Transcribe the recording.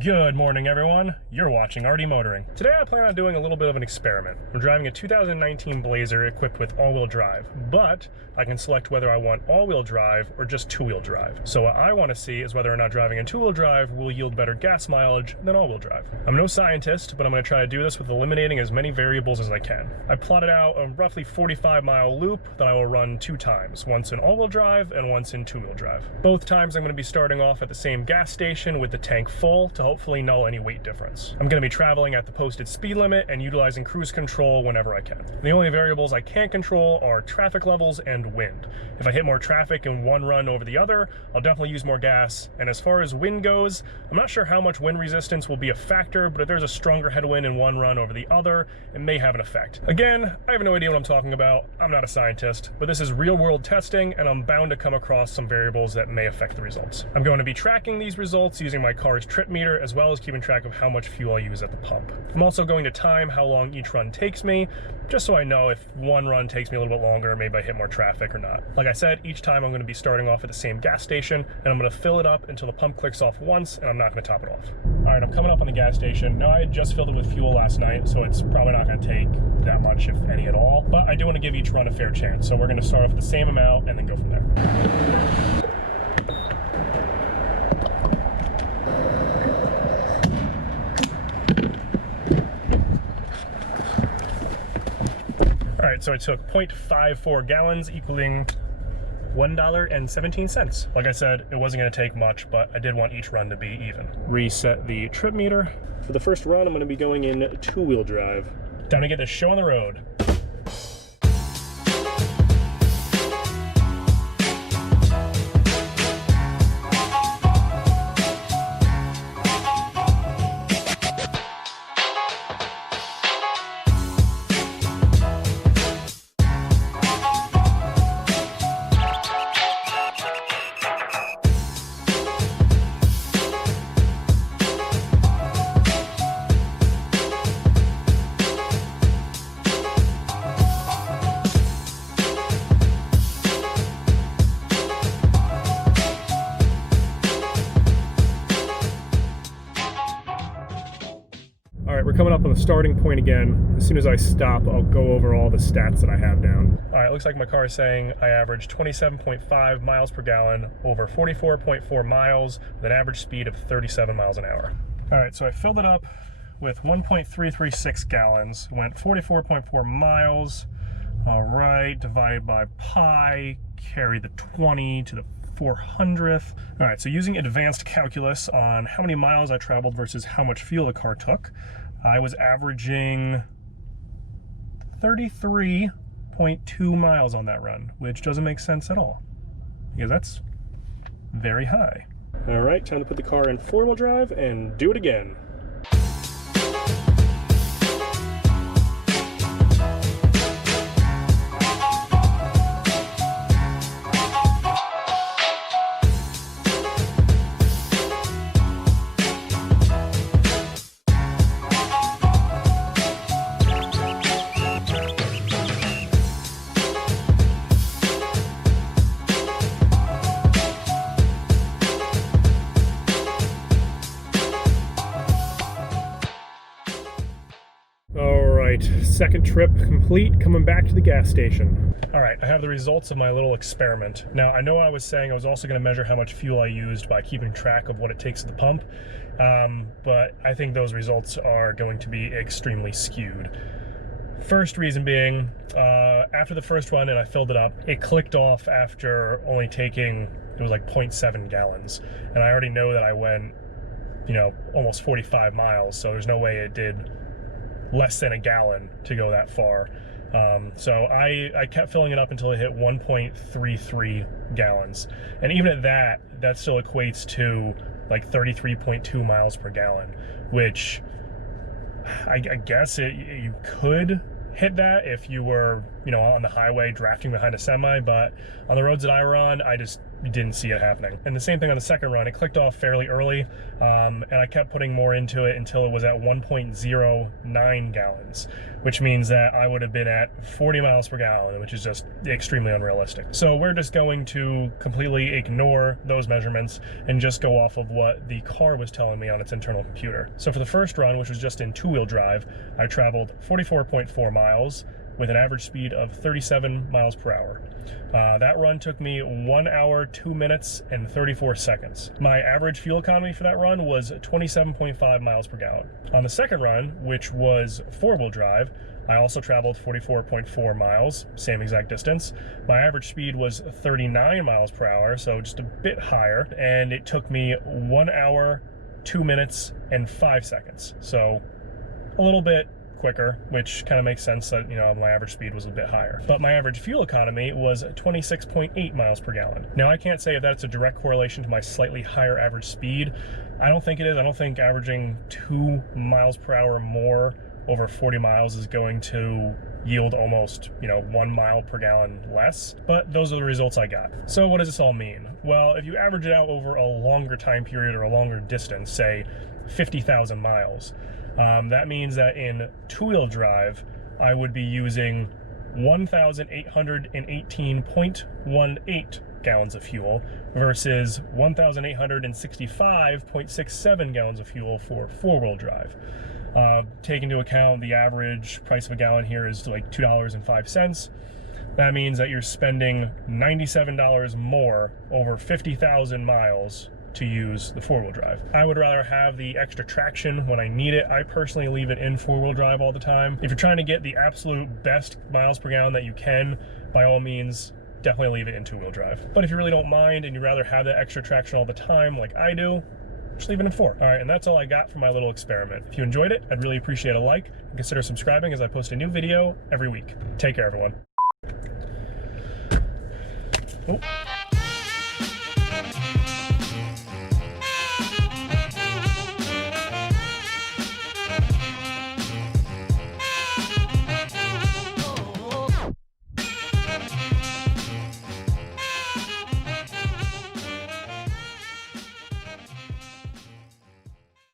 Good morning, everyone. You're watching AWD Motoring. Today I plan on doing a little bit of an experiment. I'm driving a 2019 Blazer equipped with all-wheel drive, but I can select whether I want all-wheel drive or just two-wheel drive. So what I want to see is whether or not driving in two-wheel drive will yield better gas mileage than all-wheel drive. I'm no scientist, but I'm going to try to do this with eliminating as many variables as I can. I plotted out a roughly 45-mile loop that I will run 2 times, once in all-wheel drive and once in two-wheel drive. Both times I'm going to be starting off at the same gas station with the tank full to hopefully null any weight difference. I'm going to be traveling at the posted speed limit and utilizing cruise control whenever I can. The only variables I can't control are traffic levels and wind. If I hit more traffic in one run over the other, I'll definitely use more gas. And as far as wind goes, I'm not sure how much wind resistance will be a factor, but if there's a stronger headwind in one run over the other, it may have an effect. Again, I have no idea what I'm talking about. I'm not a scientist, but this is real world testing and I'm bound to come across some variables that may affect the results. I'm going to be tracking these results using my car's trip meter as well as keeping track of how much fuel I use at the pump. I'm also going to time how long each run takes me, just so I know if one run takes me a little bit longer, maybe I hit more traffic or not. Like I said, each time I'm going to be starting off at the same gas station, and I'm going to fill it up until the pump clicks off once, and I'm not going to top it off. All right, I'm coming up on the gas station. Now, I had just filled it with fuel last night, so it's probably not going to take that much, if any at all, but I do want to give each run a fair chance, so we're going to start off with the same amount and then go from there. All right, so I took 0.54 gallons, equaling $1.17. Like I said, it wasn't going to take much, but I did want each run to be even. Reset the trip meter. For the first run, I'm going to be going in two-wheel drive. Time to get this show on the road. All right, we're coming up on the starting point again. As soon as I stop, I'll go over all the stats that I have down. All right, looks like my car is saying I averaged 27.5 miles per gallon over 44.4 miles with an average speed of 37 miles an hour. All right, so I filled it up with 1.336 gallons, went 44.4 miles. All right, divided by pi, carry the 20 to the 400th. All right, so using advanced calculus on how many miles I traveled versus how much fuel the car took, I was averaging 33.2 miles on that run, which doesn't make sense at all, because that's very high. All right, time to put the car in four-wheel drive and do it again. Second trip complete, coming back to the gas station. All right, I have the results of my little experiment. Now, I know I was saying I was also going to measure how much fuel I used by keeping track of what it takes at the pump, but I think those results are going to be extremely skewed. First reason being, after the first run and I filled it up, it clicked off after only taking, it was like 0.7 gallons. And I already know that I went, almost 45 miles, so there's no way it did less than a gallon to go that far. So I kept filling it up until it hit 1.33 gallons. And even at that still equates to like 33.2 miles per gallon, which I guess you could hit that if you were, on the highway drafting behind a semi, but on the roads that I run, I just didn't see it happening. And the same thing on the second run. It clicked off fairly early, and I kept putting more into it until it was at 1.09 gallons, which means that I would have been at 40 miles per gallon, which is just extremely unrealistic. So we're just going to completely ignore those measurements and just go off of what the car was telling me on its internal computer. So for the first run, which was just in two-wheel drive, I traveled 44.4 miles with an average speed of 37 miles per hour. That run took me 1 hour, 2 minutes, and 34 seconds. My average fuel economy for that run was 27.5 miles per gallon. On the second run, which was four-wheel drive, I also traveled 44.4 miles, same exact distance. My average speed was 39 miles per hour, so just a bit higher, and it took me 1 hour, 2 minutes, and 5 seconds. So a little bit quicker, which kind of makes sense that, you know, my average speed was a bit higher. But my average fuel economy was 26.8 miles per gallon. Now, I can't say if that's a direct correlation to my slightly higher average speed. I don't think it is. I don't think averaging 2 miles per hour more over 40 miles is going to yield almost, you know, 1 mile per gallon less, but those are the results I got. So what does this all mean? Well, if you average it out over a longer time period or a longer distance, say 50,000 miles, that means that in two-wheel drive, I would be using 1,818.18 gallons of fuel versus 1,865.67 gallons of fuel for four-wheel drive. Take into account the average price of a gallon here is like $2.05. That means that you're spending $97 more over 50,000 miles to use the four-wheel drive. I would rather have the extra traction when I need it. I personally leave it in four-wheel drive all the time. If you're trying to get the absolute best miles per gallon that you can, by all means, definitely leave it in two-wheel drive. But if you really don't mind and you'd rather have that extra traction all the time like I do, just leave it in four. All right, and that's all I got for my little experiment. If you enjoyed it, I'd really appreciate a like and consider subscribing as I post a new video every week. Take care, everyone. Oh.